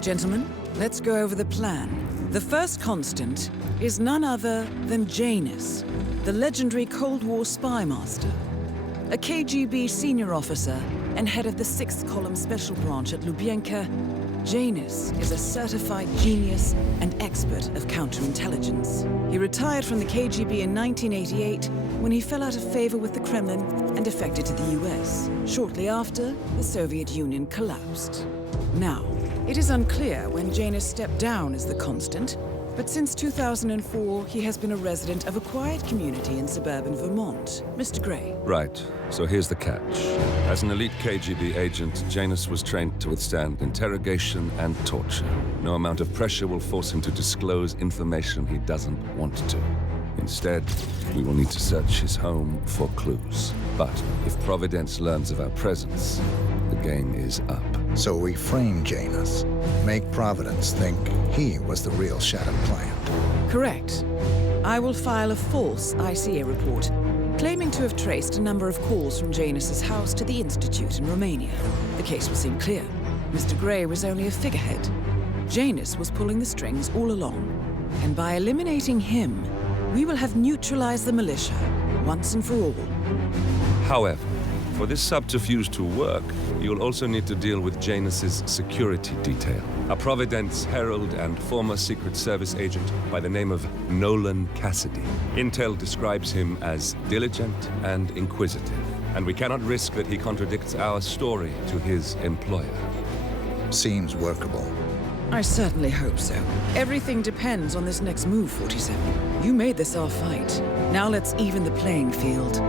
Gentlemen, let's go over the plan. The first constant is none other than Janus, the legendary Cold War spy master. A KGB senior officer and head of the 6th Column Special Branch at Lubyanka, Janus is a certified genius and expert of counterintelligence. He retired from the KGB in 1988 when he fell out of favor with the Kremlin and defected to the US. Shortly after, the Soviet Union collapsed. Now, it is unclear when Janus stepped down as the constant, but since 2004, he has been a resident of a quiet community in suburban Vermont. Mr. Gray. Right. So here's the catch. As an elite KGB agent, Janus was trained to withstand interrogation and torture. No amount of pressure will force him to disclose information he doesn't want to. Instead, we will need to search his home for clues. But if Providence learns of our presence, the game is up. So we frame Janus, make Providence think he was the real Shadow client. Correct. I will file a false ICA report, claiming to have traced a number of calls from Janus's house to the Institute in Romania. The case will seem clear. Mr. Gray was only a figurehead. Janus was pulling the strings all along. And by eliminating him, we will have neutralized the militia, once and for all. However, for this subterfuge to work, you'll also need to deal with Janus's security detail. A Providence herald and former Secret Service agent by the name of Nolan Cassidy. Intel describes him as diligent and inquisitive, and we cannot risk that he contradicts our story to his employer. Seems workable. I certainly hope so. Everything depends on this next move, 47. You made this our fight. Now let's even the playing field.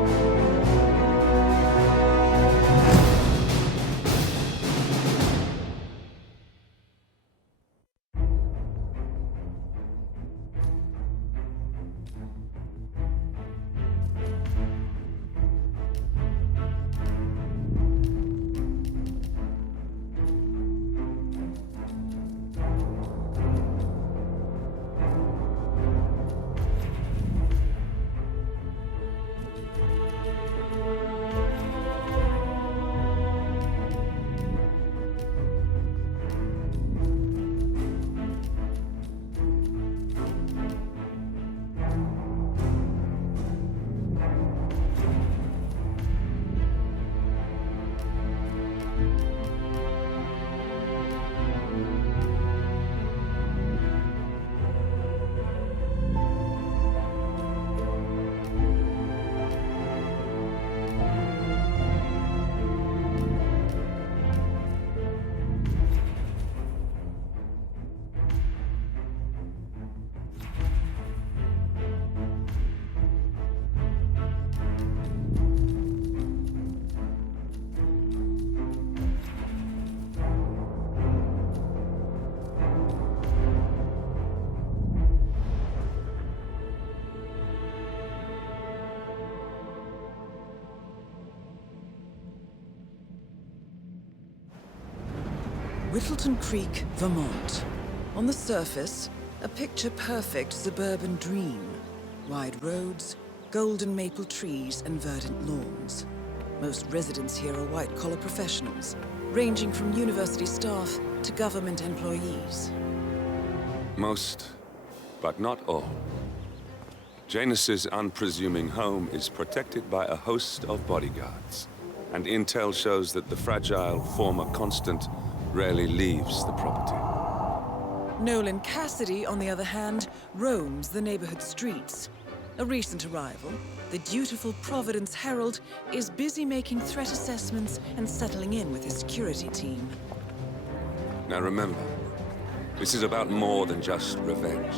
Whittleton Creek, Vermont. On the surface, a picture-perfect suburban dream. Wide roads, golden maple trees, and verdant lawns. Most residents here are white-collar professionals, ranging from university staff to government employees. Most, but not all. Janus's unpresuming home is protected by a host of bodyguards, and intel shows that the fragile former constant rarely leaves the property. Nolan Cassidy, on the other hand, roams the neighborhood streets. A recent arrival, the dutiful Providence Herald is busy making threat assessments and settling in with his security team. Now remember, this is about more than just revenge.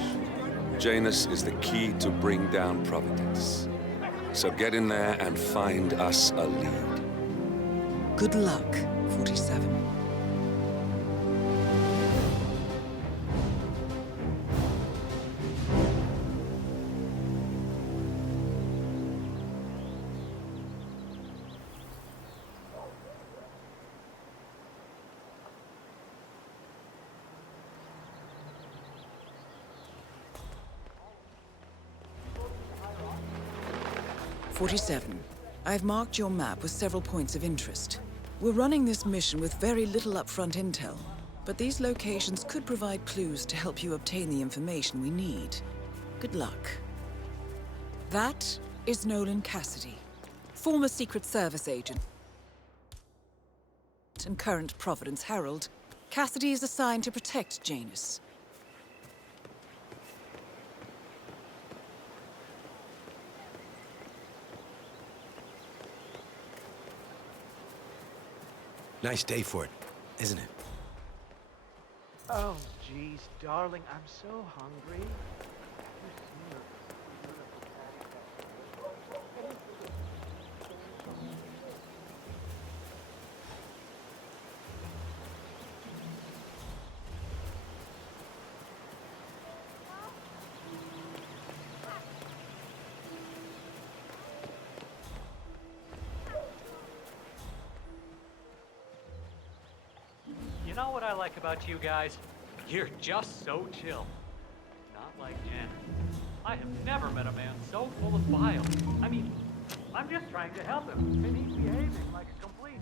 Janus is the key to bring down Providence. So get in there and find us a lead. Good luck, 47. I've marked your map with several points of interest. We're running this mission with very little upfront intel. but these locations could provide clues to help you obtain the information we need. Good luck. That is Nolan Cassidy, former Secret Service agent and current Providence Herald. Cassidy is assigned to protect Janus. Nice day for it, isn't it? Oh, geez, darling, I'm so hungry. You know what I like about you guys? You're just so chill. Not like Jen. I have never met a man so full of bile. I mean, I'm just trying to help him, and he's behaving like a complete...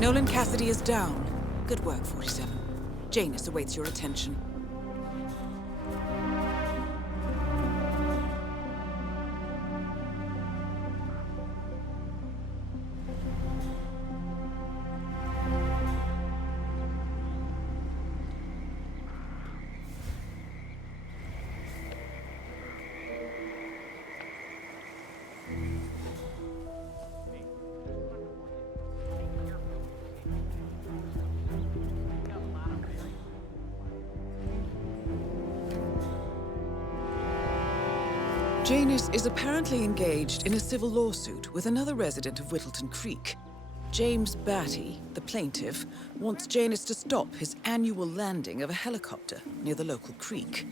Nolan Cassidy is down. Good work, 47. Janus awaits your attention. Janus is apparently engaged in a civil lawsuit with another resident of Whittleton Creek. James Batty, the plaintiff, wants Janus to stop his annual landing of a helicopter near the local creek.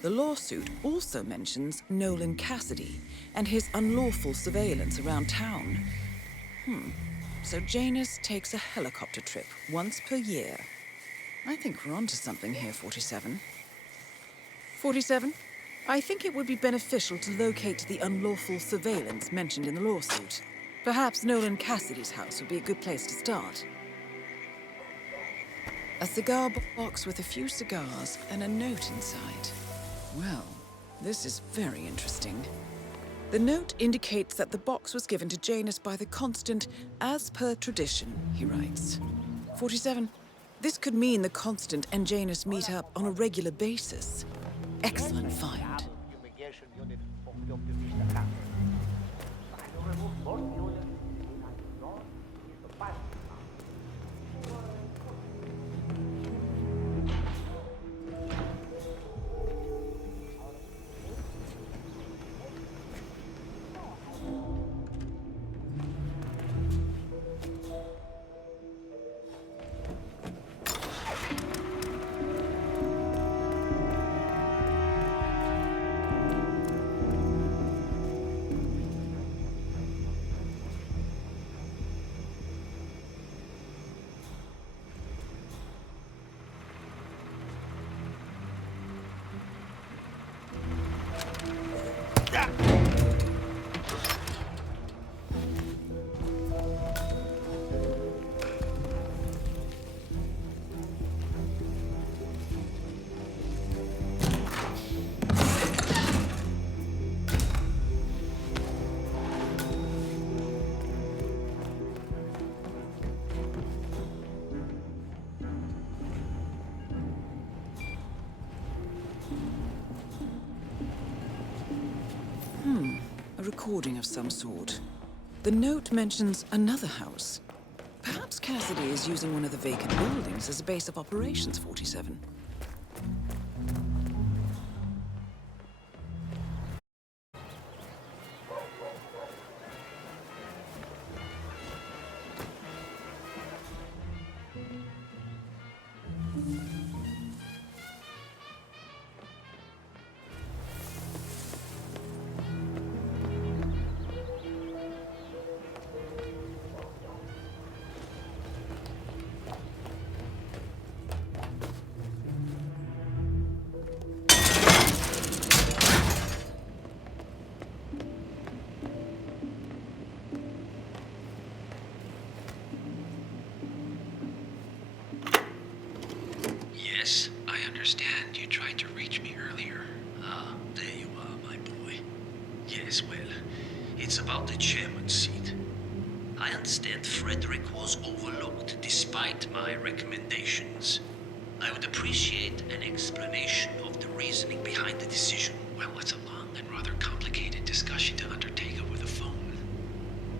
The lawsuit also mentions Nolan Cassidy and his unlawful surveillance around town. So Janus takes a helicopter trip once per year. I think we're onto something here, 47. 47? I think it would be beneficial to locate the unlawful surveillance mentioned in the lawsuit. Perhaps Nolan Cassidy's house would be a good place to start. A cigar box with a few cigars and a note inside. Well, this is very interesting. The note indicates that the box was given to Janus by the Constant as per tradition, he writes. 47. This could mean the Constant and Janus meet up on a regular basis. Excellent find. recording of some sort. The note mentions another house. Perhaps Cassidy is using one of the vacant buildings as a base of operations, 47. Yes, I understand you tried to reach me earlier. Ah, there you are, my boy. Yes, well, it's about the chairman's seat. I understand Frederick was overlooked despite my recommendations. I would appreciate an explanation of the reasoning behind the decision. Well, it's a long and rather complicated discussion to undertake over the phone.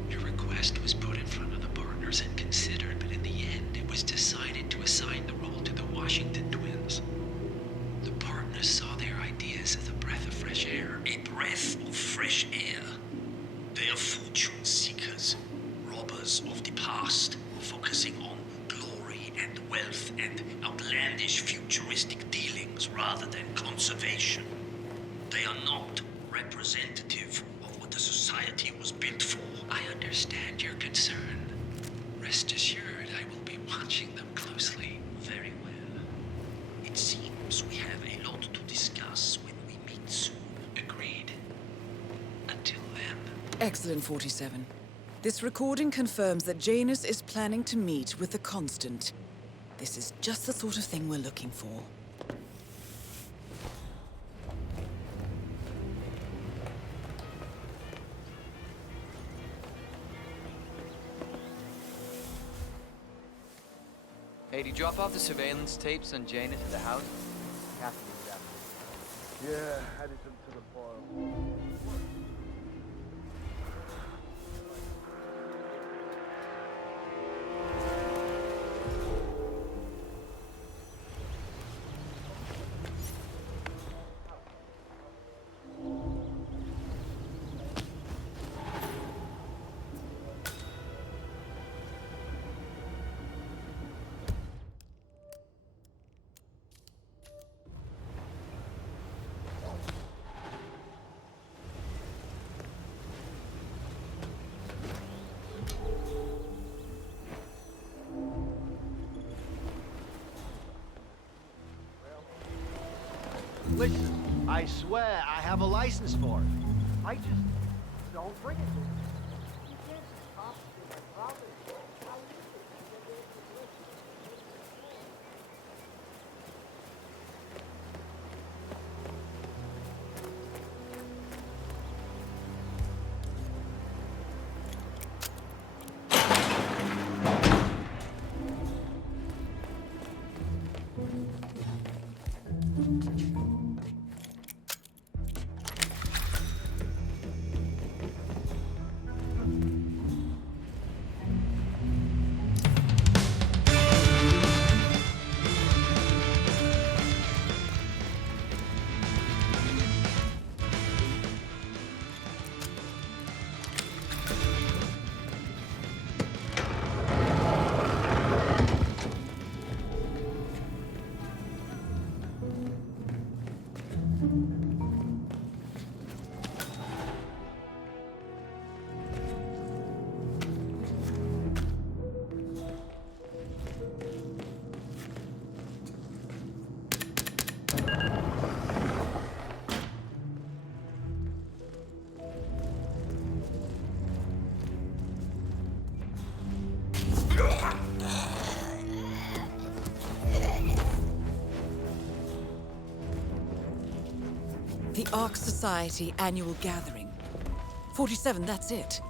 Your request was put in front of the partners and considered, but in the end, it was decided to assign the role to the Washington twins. The partners saw their ideas as a breath of fresh air. A breath of fresh air. They are fortune seekers, robbers of the past, focusing on glory and wealth and outlandish futuristic dealings rather than conservation. They are not representative of what the society was built for. I understand your concern. Rest assured, I will be watching them closely. Very well. It seems we have a lot to discuss when we meet soon. Agreed? Until then. Excellent, 47. This recording confirms that Janus is planning to meet with the Constant. This is just the sort of thing we're looking for. Hey, did you drop off the surveillance tapes on Janus at the house? Yeah, added them to the file. Listen, I swear I have a license for it. I just don't bring it to me. You can't just confiscate my property. The Ark Society annual gathering. 47, that's it.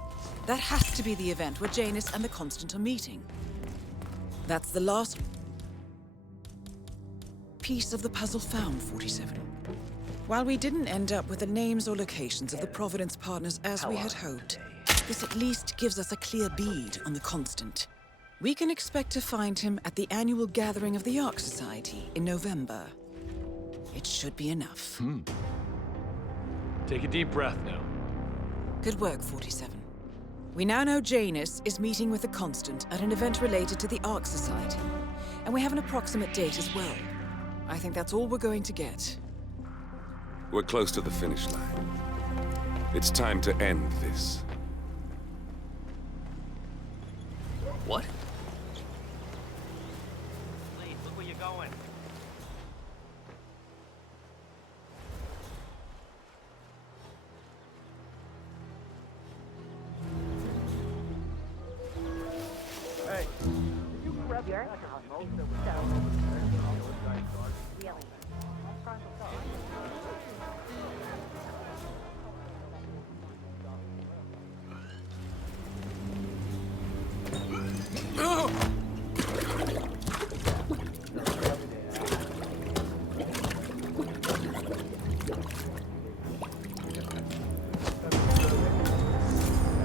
That has to be the event where Janus and the Constant are meeting. That's the last piece of the puzzle found, 47. While we didn't end up with the names or locations of the Providence partners as we had hoped, this at least gives us a clear bead on the Constant. We can expect to find him at the annual gathering of the Ark Society in November. It should be enough. Take a deep breath now. Good work, 47. We now know Janus is meeting with the Constant at an event related to the Ark Society, and we have an approximate date as well. I think that's all we're going to get. We're close to the finish line. It's time to end this. What? Please, look where you're going. Hey, did you grab your most that was down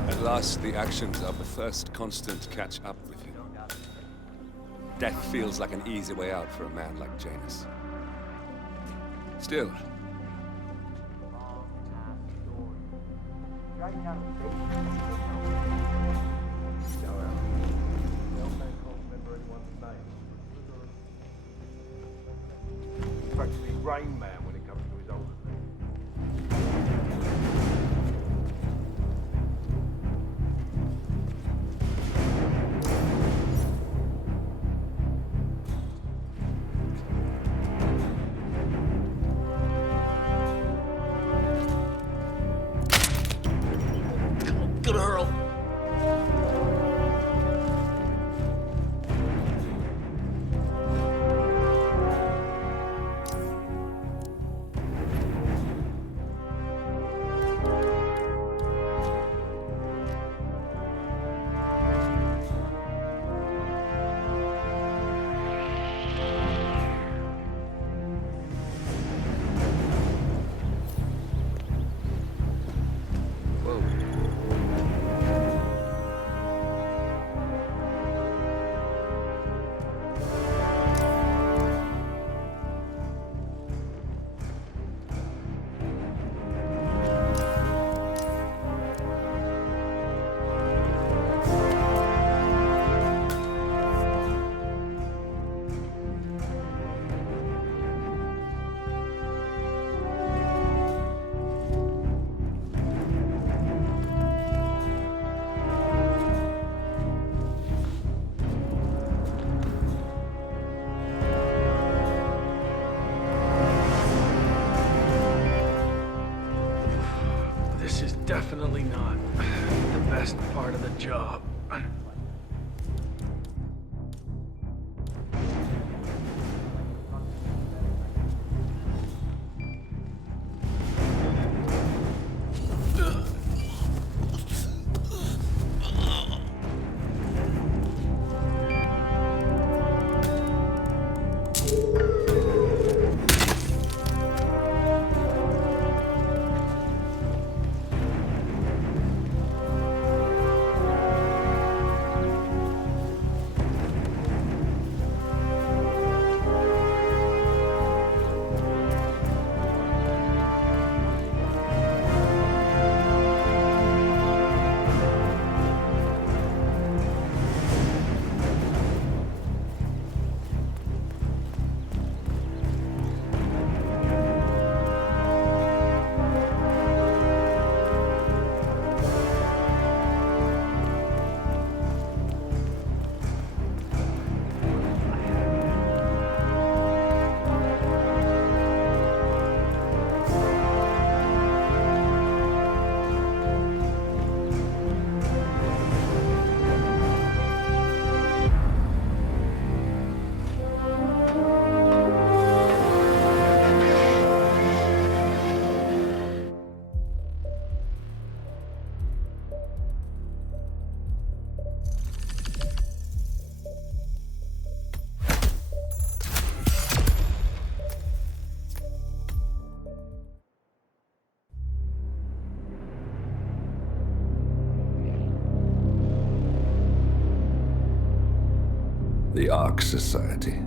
At last, the actions of the first Constant catch up with him. Death feels like an easy way out for a man like Janus. Still, practically Rain Man when it comes to his older things. Good Earl. This is definitely not the best part of the job. The Ark Society.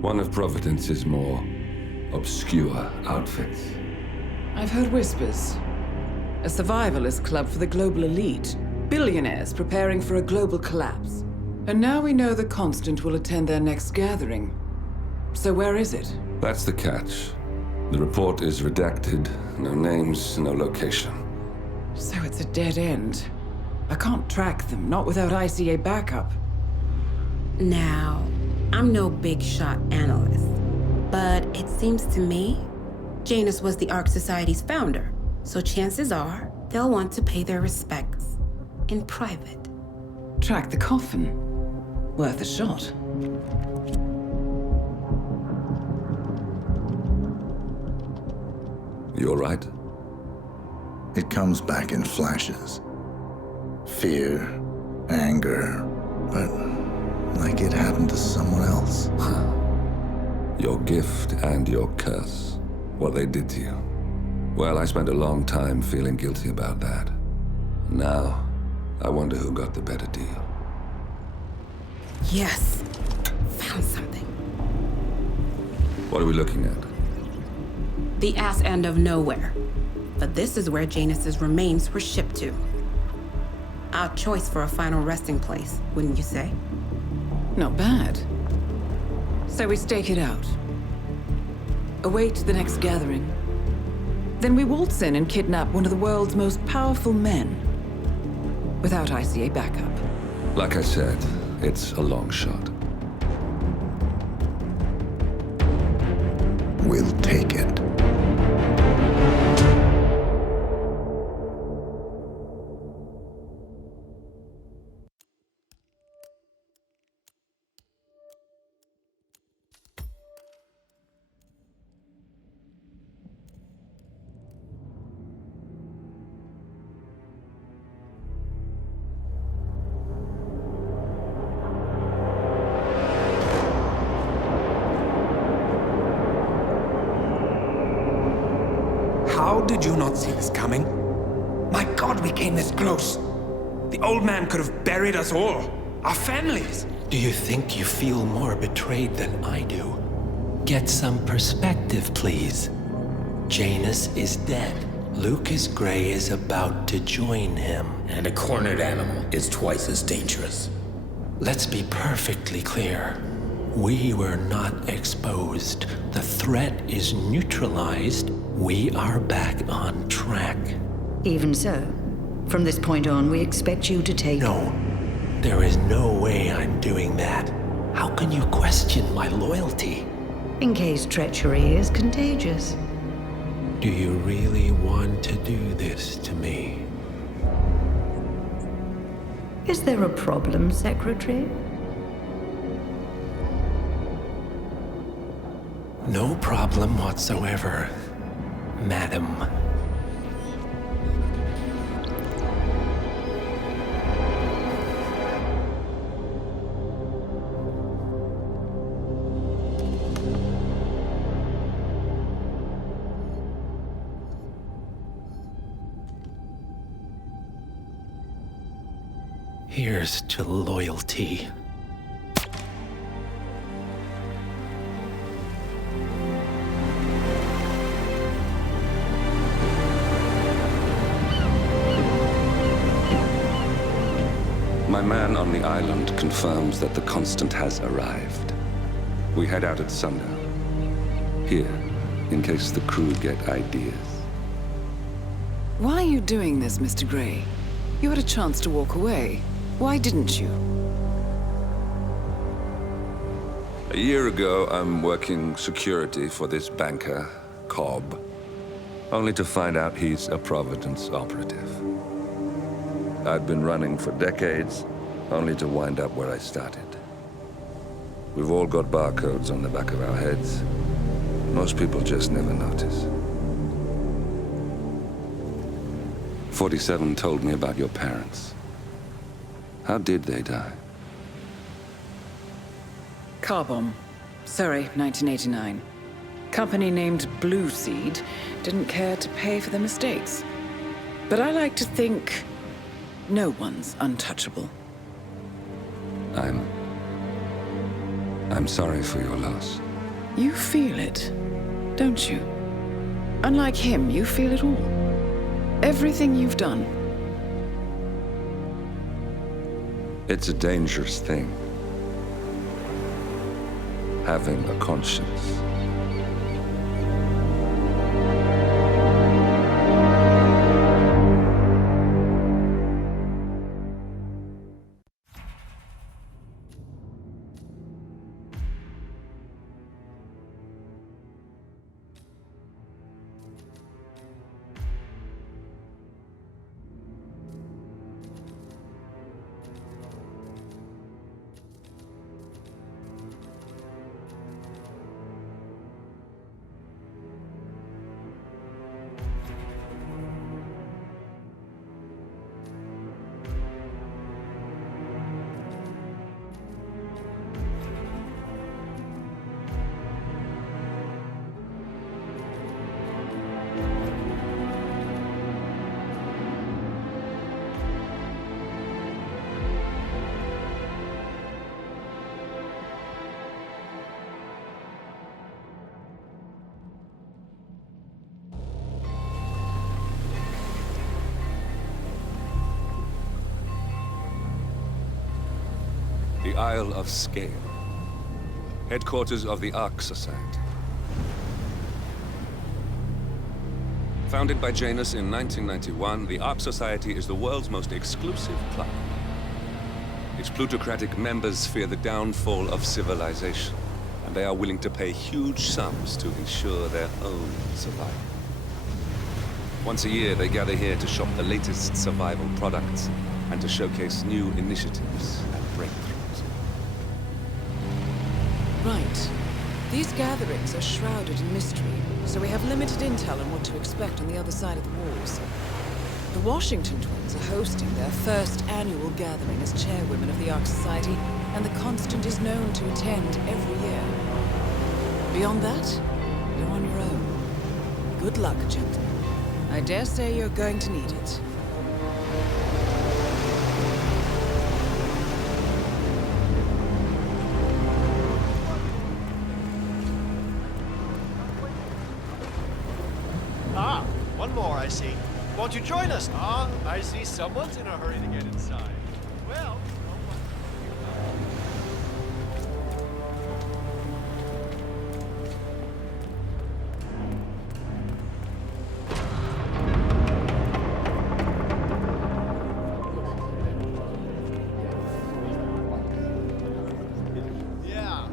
One of Providence's more obscure outfits. I've heard whispers. A survivalist club for the global elite. Billionaires preparing for a global collapse. And now we know the Constant will attend their next gathering. So where is it? That's the catch. The report is redacted. No names, no location. So it's a dead end. I can't track them, not without ICA backup. Now, I'm no big shot analyst, but it seems to me Janus was the Ark Society's founder, so chances are they'll want to pay their respects in private. Track the coffin. Worth a shot. You all right? It comes back in flashes. Fear, anger, but like it happened to someone else. Your gift and your curse. What they did to you. Well, I spent a long time feeling guilty about that. Now, I wonder who got the better deal. Yes, found something. What are we looking at? The ass end of nowhere. But this is where Janus's remains were shipped to. Our choice for a final resting place, wouldn't you say? Not bad. So we stake it out. Await the next gathering. Then we waltz in and kidnap one of the world's most powerful men. Without ICA backup. Like I said, it's a long shot. We'll take it. How did you not see this coming? My God, we came this close. The old man could have buried us all. Our families. Do you think you feel more betrayed than I do? Get some perspective, please. Janus is dead. Lucas Gray is about to join him. And a cornered animal is twice as dangerous. Let's be perfectly clear. We were not exposed. The threat is neutralized. We are back on track. Even so, from this point on, we expect you to take... No, there is no way I'm doing that. How can you question my loyalty? In case treachery is contagious. Do you really want to do this to me? Is there a problem, Secretary? No problem whatsoever, Madam. Here's to loyalty. My man on the island confirms that the Constant has arrived. We head out at sundown. Here, in case the crew get ideas. Why are you doing this, Mr. Gray? You had a chance to walk away. Why didn't you? A year ago, I'm working security for this banker, Cobb, only to find out he's a Providence operative. I'd been running for decades, only to wind up where I started. We've all got barcodes on the back of our heads. Most people just never notice. 47 told me about your parents. How did they die? Car bomb. Surrey, 1989. Company named Blue Seed didn't care to pay for their mistakes. But I like to think no one's untouchable. I'm I'm sorry for your loss. You feel it, don't you? Unlike him, you feel it all. Everything you've done. It's a dangerous thing. Having a conscience. The Isle of Scale, headquarters of the Ark Society. Founded by Janus in 1991, the Ark Society is the world's most exclusive club. Its plutocratic members fear the downfall of civilization, and they are willing to pay huge sums to ensure their own survival. Once a year, they gather here to shop the latest survival products and to showcase new initiatives and breakthroughs. Right. These gatherings are shrouded in mystery, so we have limited intel on what to expect on the other side of the walls. The Washington twins are hosting their first annual gathering as chairwomen of the Ark Society, and the Constant is known to attend every year. Beyond that, you're on your own. Good luck, gentlemen. I dare say you're going to need it. Ah, one more, I see. Won't you join us? Ah, I see someone's in a hurry to get inside. Well... Yeah.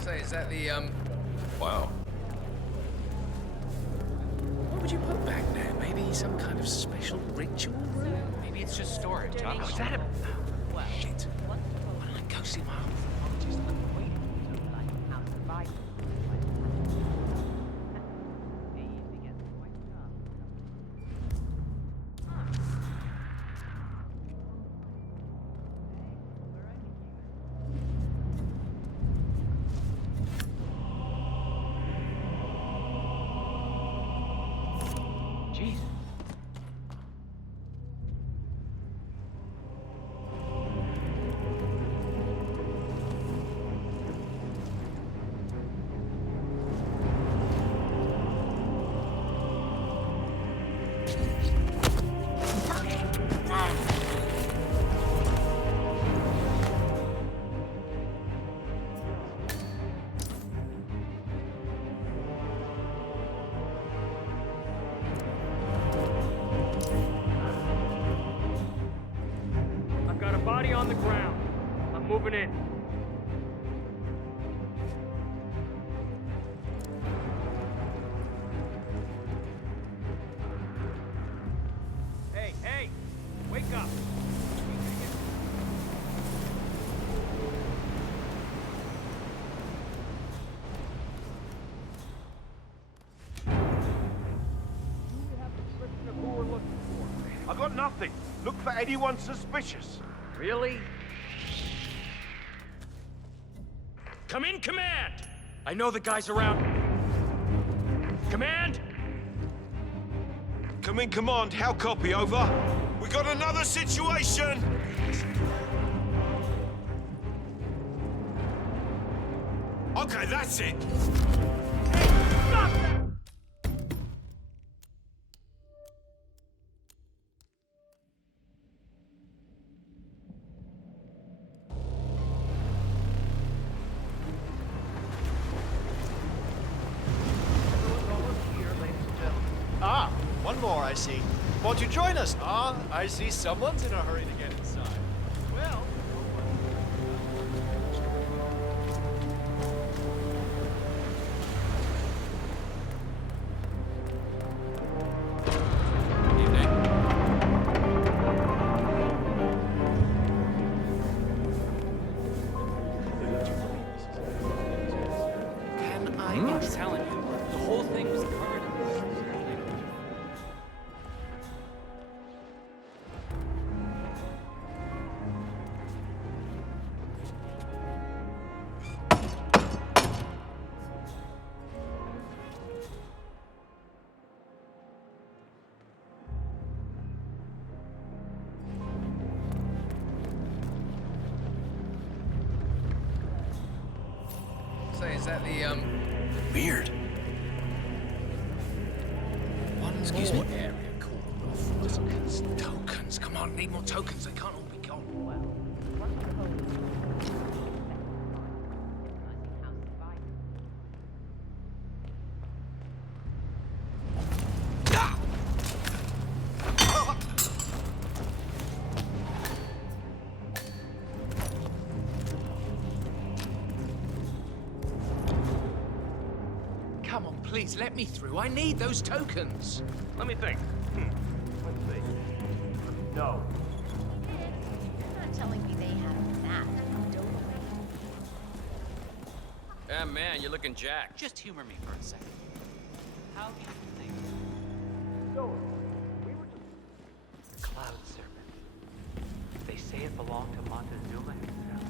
Say, is that the, Wow. What would you put back there? Maybe some kind of special ritual room? Maybe it's just storage. Oh, is that a... Well, shit. Why don't I go see my own? Jeez. I've got a body on the ground. I'm moving in. Hey, hey! Wake up! I got nothing. Look for anyone suspicious. Really? Come in, Command! I know the guys around. Command? Come in, command. How copy? Over. We got another situation! Okay, that's it. Ah, one more, I see. Won't you join us? Ah, I see someone's in a hurry to get inside. Well... I'm telling you, the whole thing was covered in Say, is that the, Weird. Excuse me. Area called tokens. Tokens. Come on, need more tokens. They can't all be gone. Come on, please, let me through. I need those tokens. Let me think. Let's see. No. You're not telling me they have that. Yeah, man, you're looking jacked. Just humor me for a second. How do you think? So, we were just... The Cloud Serpent. They say it belonged to Montezuma himself.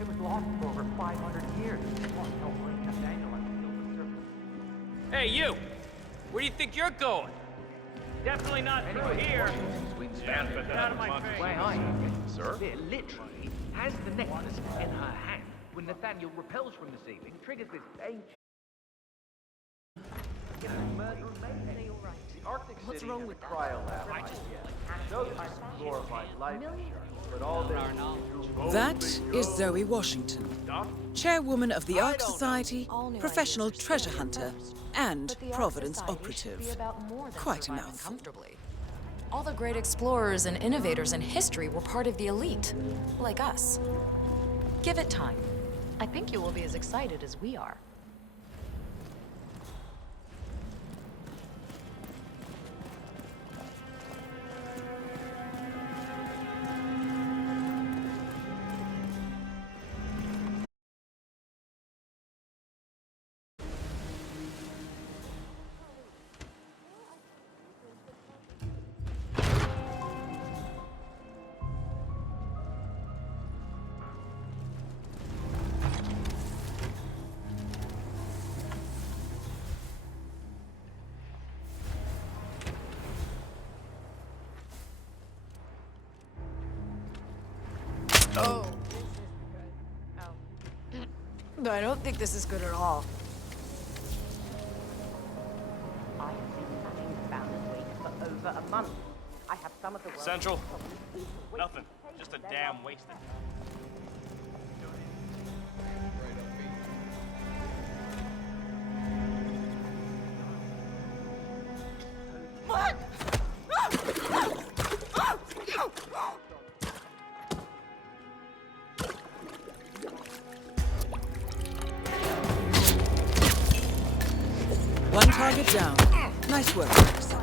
It was lost for over 500 years. Well, no, Nathaniel had killed the serpent. Hey, you! Where do you think you're going? Definitely not through here. Get out of my face. Where are you? Sir? There literally has the necklace in her hand. When Nathaniel repels from the ceiling, triggers this ancient... The Arctic City and the cryo lab shows us glorified life insurance, but all this... That is Zoe Washington, chairwoman of the Ark Society, professional treasure hunter, and Providence operative. Quite a mouthful. All the great explorers and innovators in history were part of the elite, like us. Give it time. I think you will be as excited as we are. Oh. But I don't think this is good at all. I have been matching found and wait for over a month. I have some of the world's... Central? Nothing. Just a damn waste of time. What? One target down. Nice work, officer.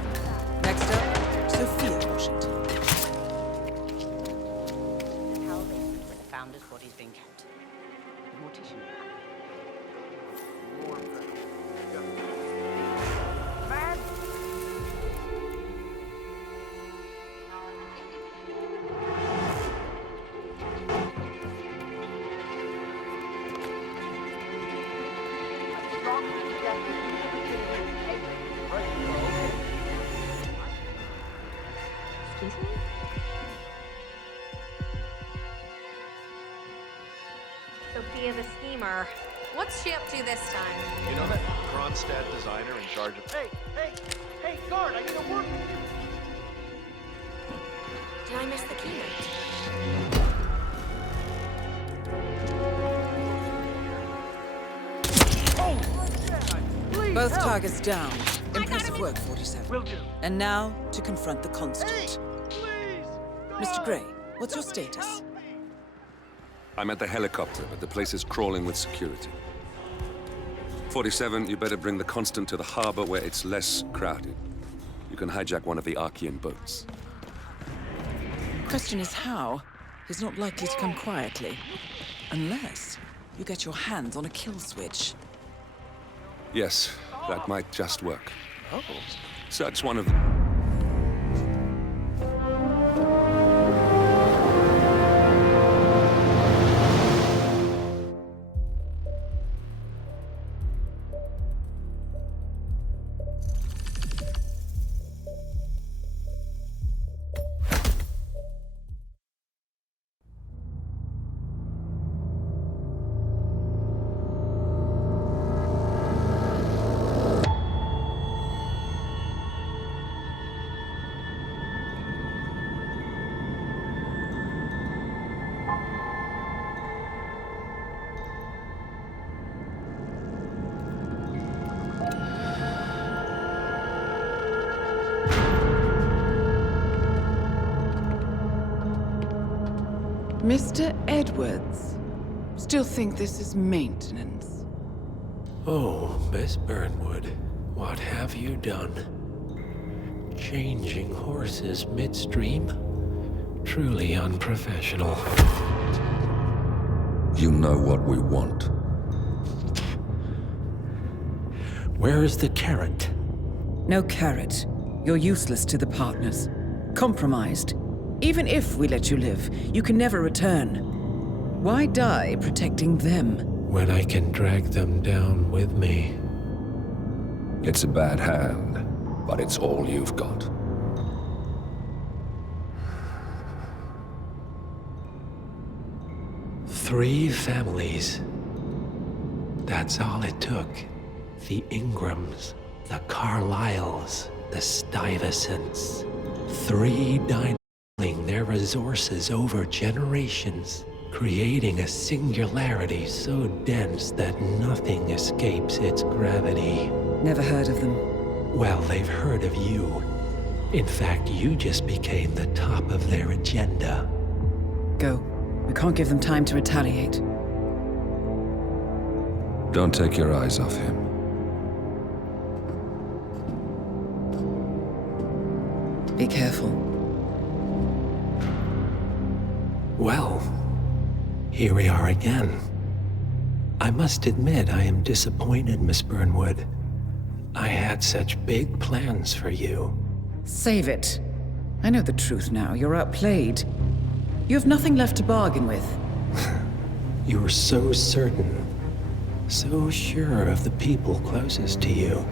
Next up, Sophia Washington. How they where the founder's body's being kept. The mortician. Man! Excuse me? Sophia the schemer. What's she up to this time? You know that Kronstadt designer in charge of... Hey, guard, I need a work. Did I miss the keynote? Both targets down. Impressive work, 47. Will do. And now, to confront the constant. Mr. Gray, what's your status? I'm at the helicopter, but the place is crawling with security. 47, you better bring the Constant to the harbor where it's less crowded. You can hijack one of the Archean boats. Question is how? He's not likely to come quietly. Unless you get your hands on a kill switch. Yes, that might just work. Oh. Search one of... Mr. Edwards, still think this is maintenance? Oh, Miss Burnwood, what have you done? Changing horses midstream? Truly unprofessional. You know what we want. Where is the carrot? No carrot. You're useless to the partners. Compromised. Even if we let you live, you can never return. Why die protecting them? When I can drag them down with me. It's a bad hand, but it's all you've got. Three families. That's all it took. The Ingrams, the Carlyles, the Stuyvesants. Three dynasties. Their resources over generations, creating a singularity so dense that nothing escapes its gravity. Never heard of them. Well, they've heard of you. In fact, you just became the top of their agenda. Go. We can't give them time to retaliate. Don't take your eyes off him. Be careful. Well, here we are again. I must admit I am disappointed, Miss Burnwood. I had such big plans for you. Save it. I know the truth now. You're outplayed. You have nothing left to bargain with. You were so certain, so sure of the people closest to you.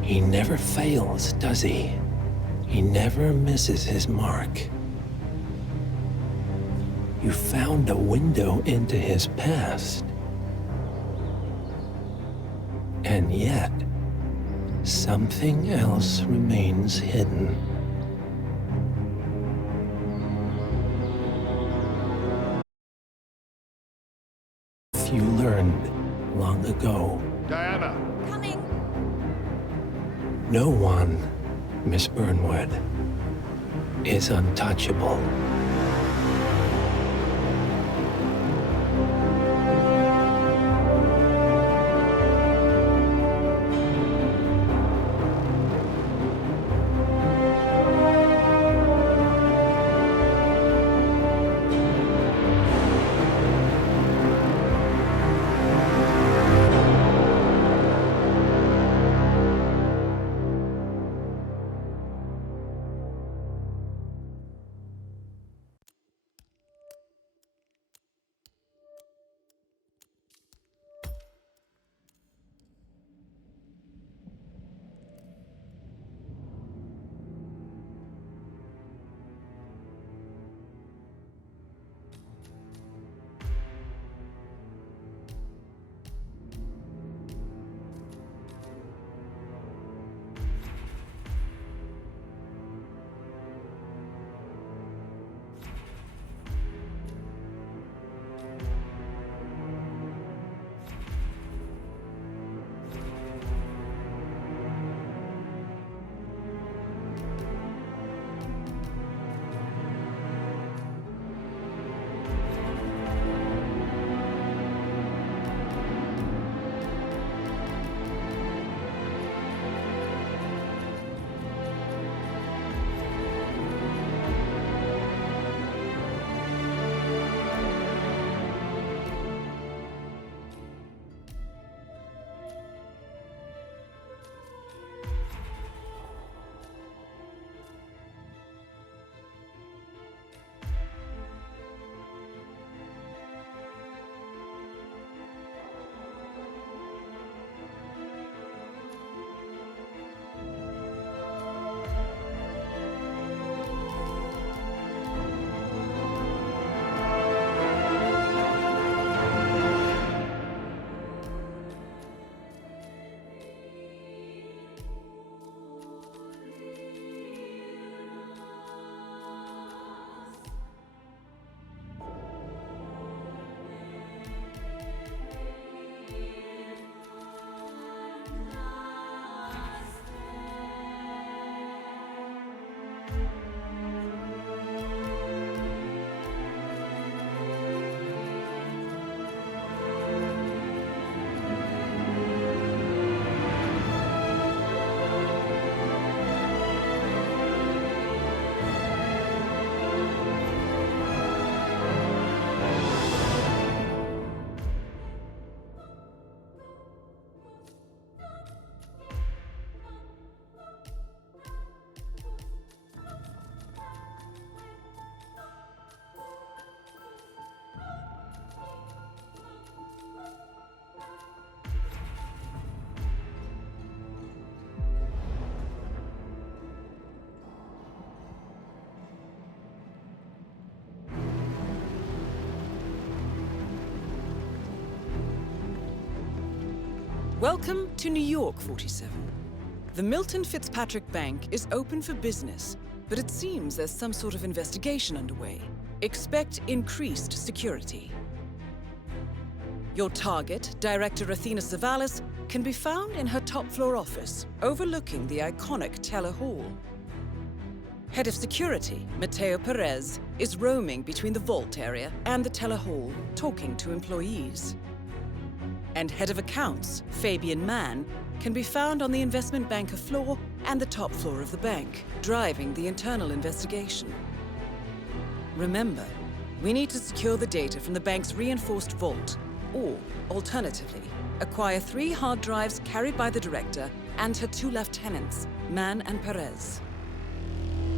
He never fails, does he? He never misses his mark. You found a window into his past. And yet, something else remains hidden. You learned long ago. Diana! Coming! No one, Miss Burnwood, is untouchable. Welcome to New York, 47. The Milton Fitzpatrick Bank is open for business, but it seems there's some sort of investigation underway. Expect increased security. Your target, Director Athena Savalas, can be found in her top-floor office, overlooking the iconic Teller Hall. Head of Security, Mateo Perez, is roaming between the vault area and the Teller Hall, talking to employees. And Head of Accounts, Fabian Mann, can be found on the investment banker floor and the top floor of the bank, driving the internal investigation. Remember, we need to secure the data from the bank's reinforced vault, or, alternatively, acquire 3 hard drives carried by the director and her 2 lieutenants, Mann and Perez.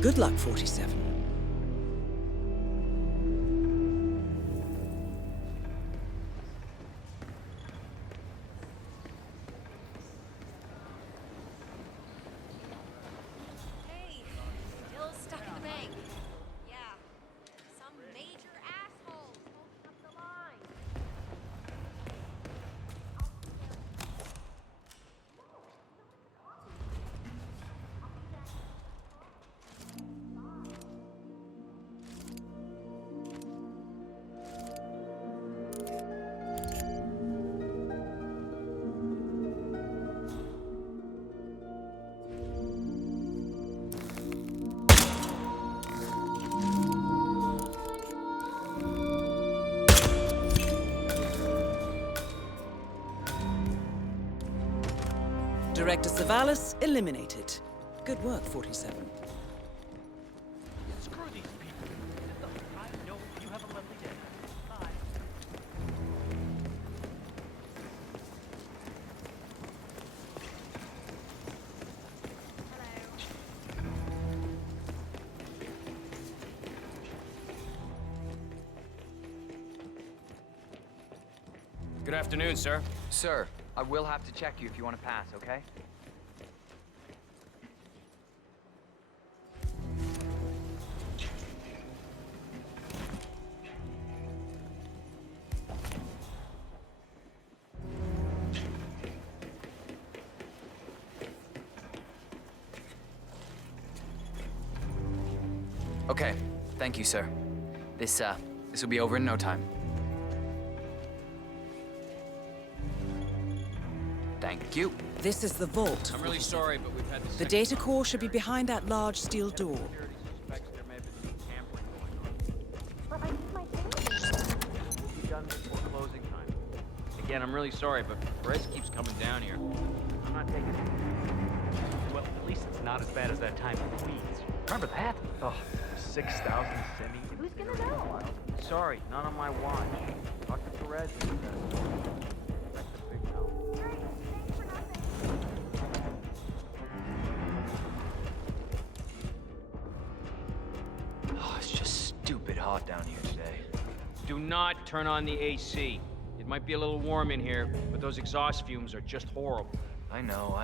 Good luck, 47. Hey, still stuck in the bank. Yeah, some major assholes holding up the line. Director Savalas eliminated. Good work, 47. Screw these people. Look, I know you have a lovely day. Bye. Good afternoon, sir. Sir, I will have to check you if you want to pass, okay? Okay, thank you, sir. This will be over in no time. Thank you. This is the vault. I'm really sorry, but we've had this. The data core should be behind that large steel door. Be done before closing time. Again, I'm really sorry, but Perez keeps coming down here. I'm not taking it. Well, at least it's not as bad as that time in Queens. Remember that? Oh, 6,000 semi. Who's gonna know? Sorry, not on my watch. Talk to Perez. That's a big help. Oh, it's just stupid hot down here today. Do not turn on the AC. It might be a little warm in here, but those exhaust fumes are just horrible. I know.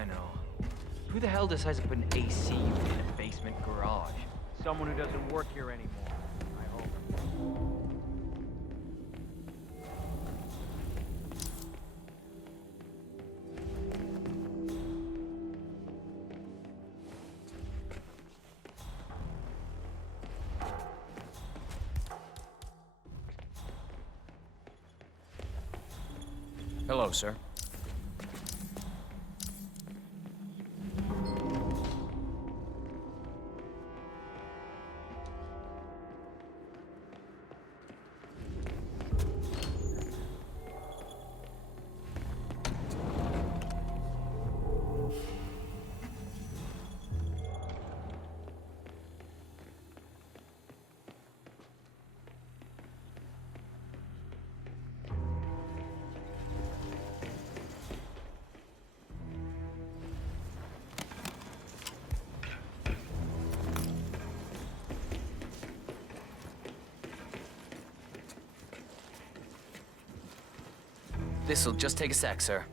Who the hell decides to put an AC in a basement garage? Someone who doesn't work here anymore, I hope. Hello, sir. This'll just take a sec, sir.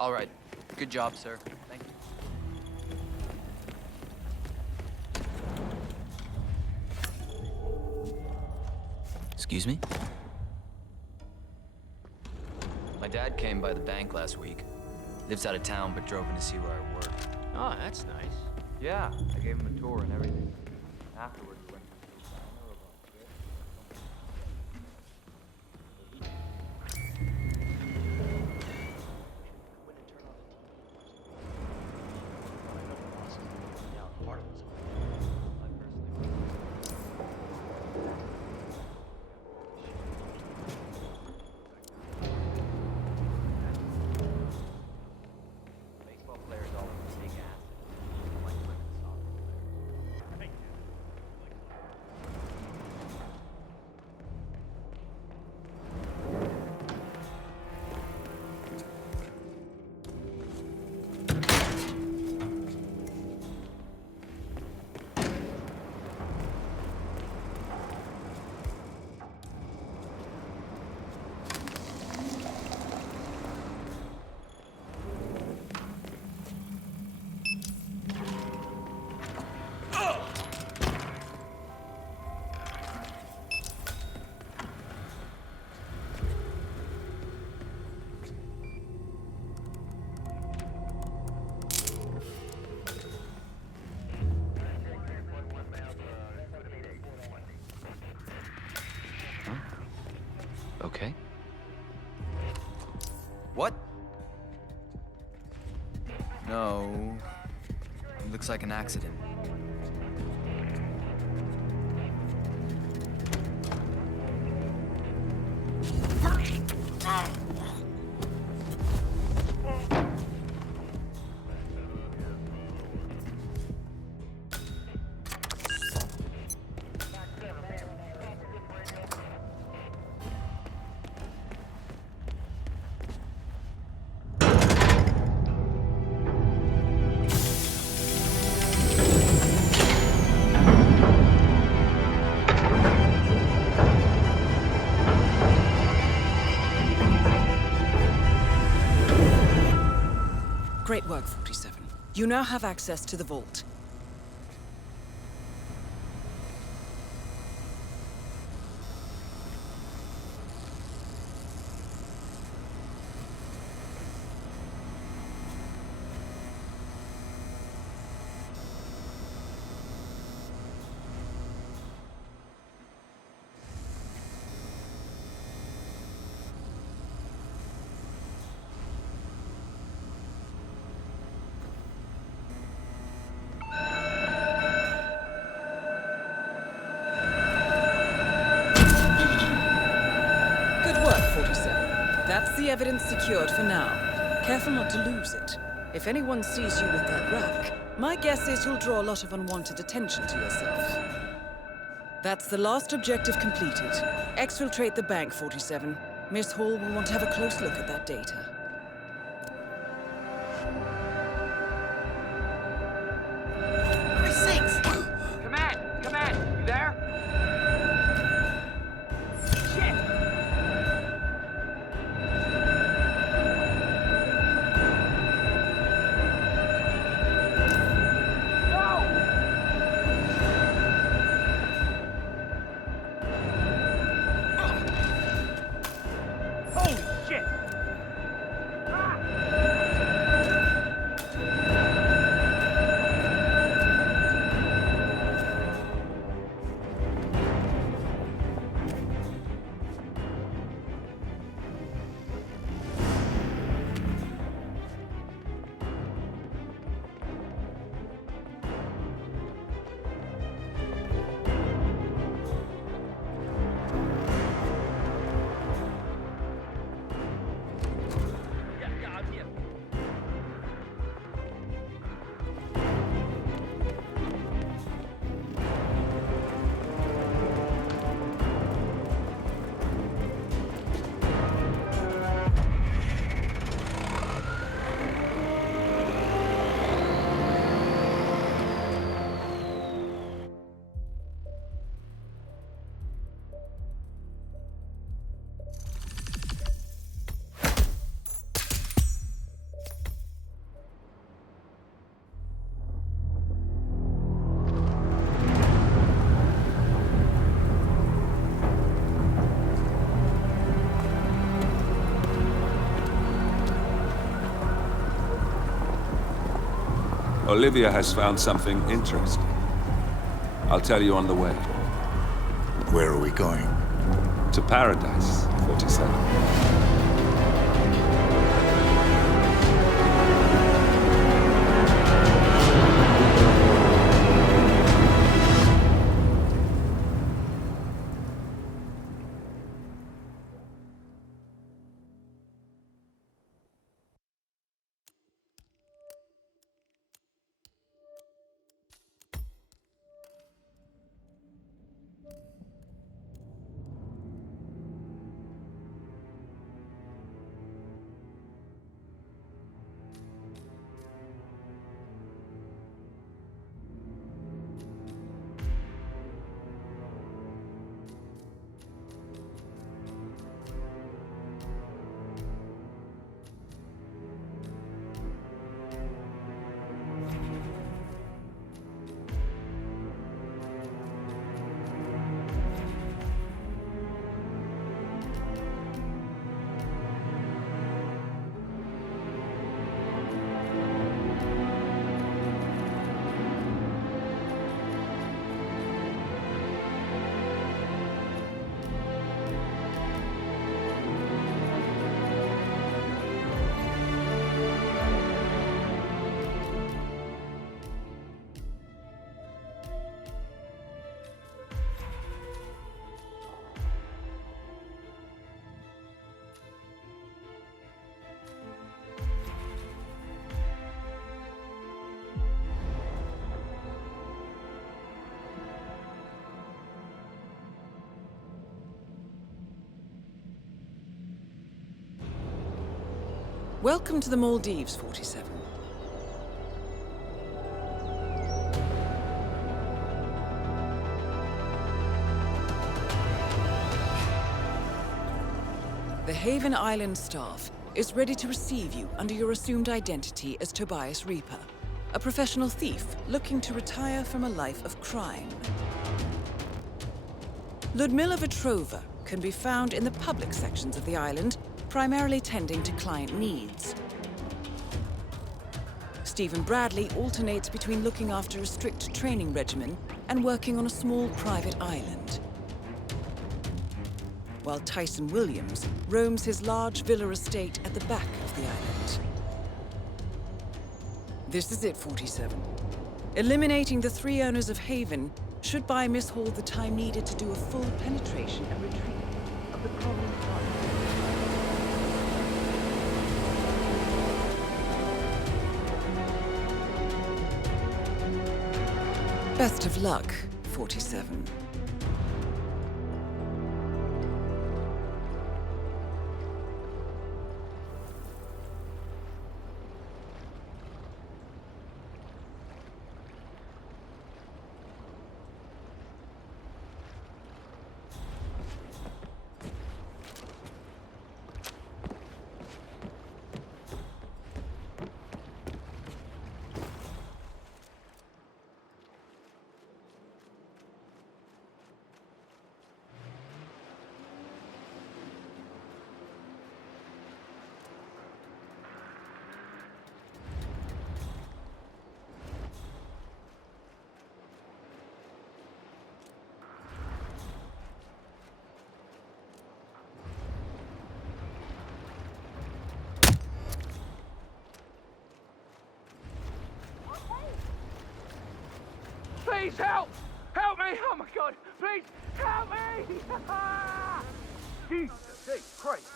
All right. Good job, sir. Thank you. Excuse me? My dad came by the bank last week. Lives out of town, but drove in to see where I work. Oh, that's nice. Yeah, I gave him a tour and everything. Afterwards, we went baseball players all take acid. Like women soccer players. Okay. What? No. It looks like an accident. Great work, 47. You now have access to the vault. That's the evidence secured for now. Careful not to lose it. If anyone sees you with that rack, my guess is you'll draw a lot of unwanted attention to yourself. That's the last objective completed. Exfiltrate the bank, 47. Miss Hall will want to have a close look at that data. Christ's sakes! Command! Command! You there? Shit! Olivia has found something interesting. I'll tell you on the way. Where are we going? To Paradise, 47. Welcome to the Maldives, 47. The Haven Island staff is ready to receive you under your assumed identity as Tobias Reaper, a professional thief looking to retire from a life of crime. Ludmila Vetrova can be found in the public sections of the island, primarily tending to client needs. Stephen Bradley alternates between looking after a strict training regimen and working on a small private island, while Tyson Williams roams his large villa estate at the back of the island. This is it, 47. Eliminating the 3 owners of Haven should buy Miss Hall the time needed to do a full penetration and retrieval of the prominent body. Best of luck, 47. Please help! Help me! Oh my God! Please help me! Jesus H. Christ!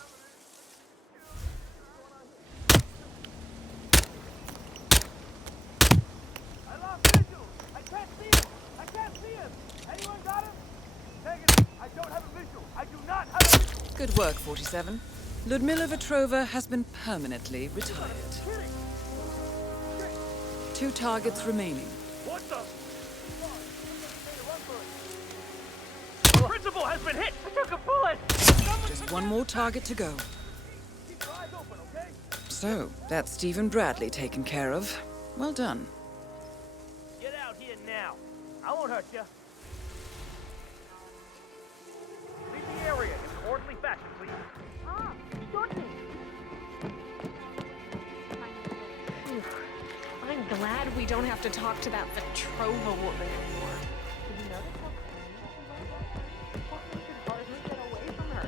I lost visual! I can't see him! I can't see him! Anyone got him? Negative. I don't have a visual. I do not have a visual. Good work, 47. Ludmila Vetrova has been permanently retired. 2 targets remaining. What the? Principal has been hit! I took a bullet! Just 1 more target to go. So, that's Stephen Bradley taken care of. Well done. Get out here now. I won't hurt you. Leave the area in an orderly fashion, please. Ah, shortly. I'm done glad we don't have to talk to that Petrova woman anymore. Did you notice how clean she was? We could hardly get away from her.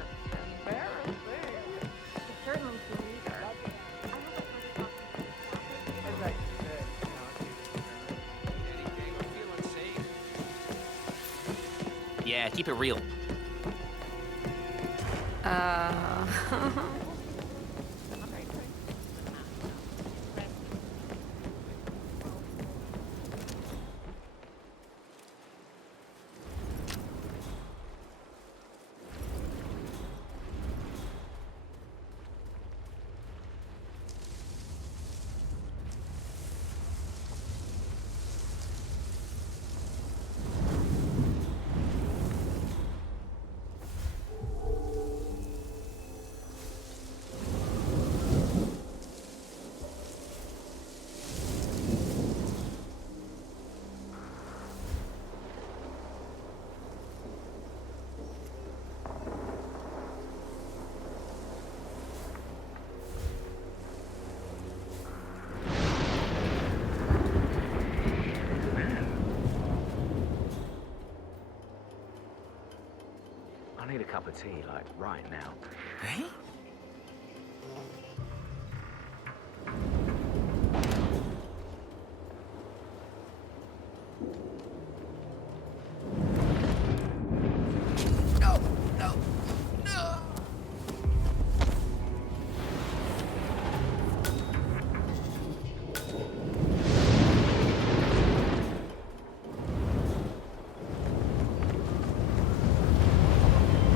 Embarrassing. It certainly seemed eager. As I said, Yeah, keep it real. I need a cup of tea, like, right now. Hey?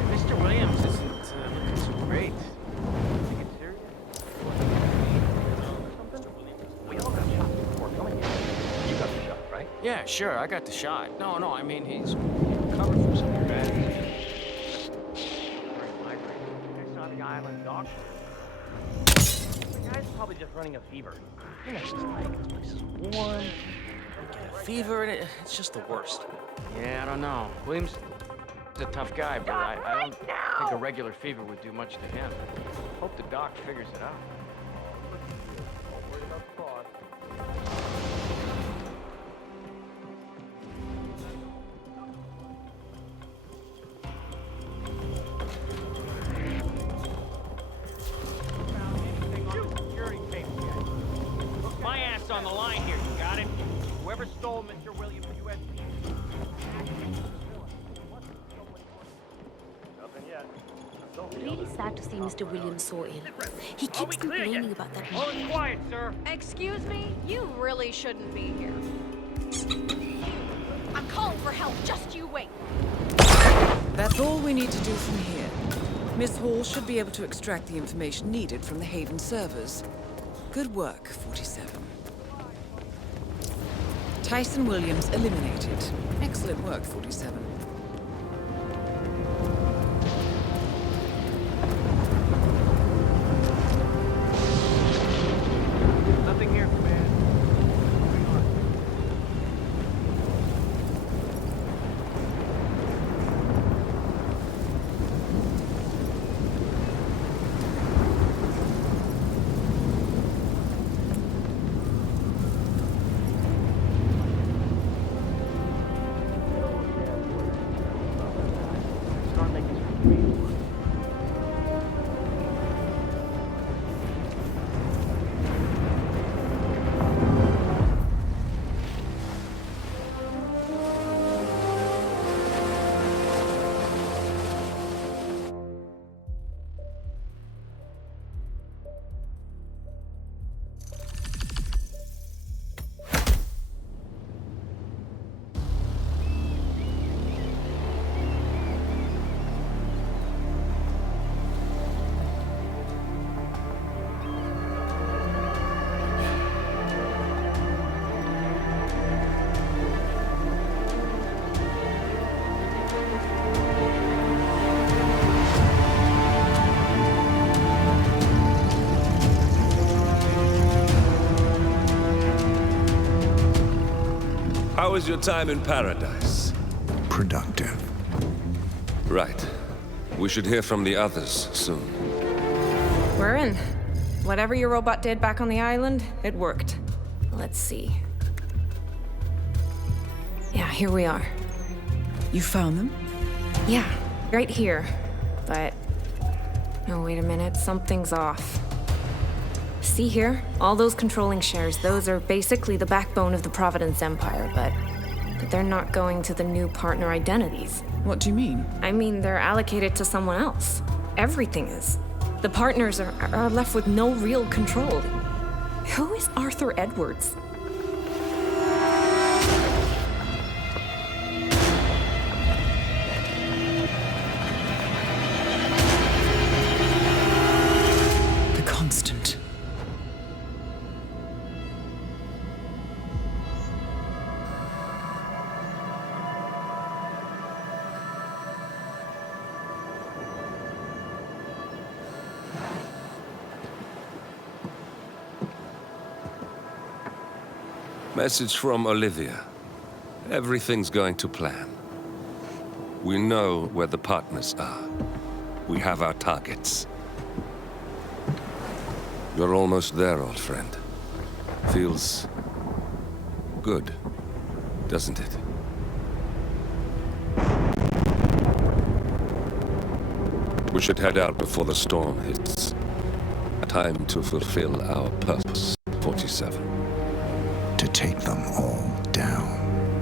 Mr. Williams isn't looking so great. Take it serious? We all got shot before coming here. You got the shot, right? Yeah, sure, I got the shot. No, I mean, he's recovered from something bad. I saw the island doctor. The guy's probably just running a fever. You know, it's just like, this place is warm. Get a fever, and it's just the worst. Yeah, I don't know. Williams is a tough guy, but I don't think a regular fever would do much to him. Hope the doc figures it out. Don't worry about the boss. My ass on the line here, you got it? Whoever stole Mr. Williams' USB. Nothing yet. Really sad to see Mr. Williams so ill. He keeps complaining about that. All is quiet, sir. Excuse me? You really shouldn't be here. I'm calling for help. Just you wait. That's all we need to do from here. Miss Hall should be able to extract the information needed from the Haven servers. Good work, 47. Tyson Williams eliminated. Excellent work, 47. Nothing here, command. Moving on. Start making some real. How was your time in paradise? Productive. Right. We should hear from the others soon. We're in. Whatever your robot did back on the island, it worked. Let's see. Yeah, here we are. You found them? Yeah, right here. But... oh, wait a minute. Something's off. See here? All those controlling shares, those are basically the backbone of the Providence Empire, but they're not going to the new partner identities. What do you mean? I mean, they're allocated to someone else. Everything is. The partners are left with no real control. Who is Arthur Edwards? The Constant. Message from Olivia. Everything's going to plan. We know where the partners are. We have our targets. You're almost there, old friend. Feels good, doesn't it? We should head out before the storm hits. Time to fulfill our purpose, 47. To take them all down.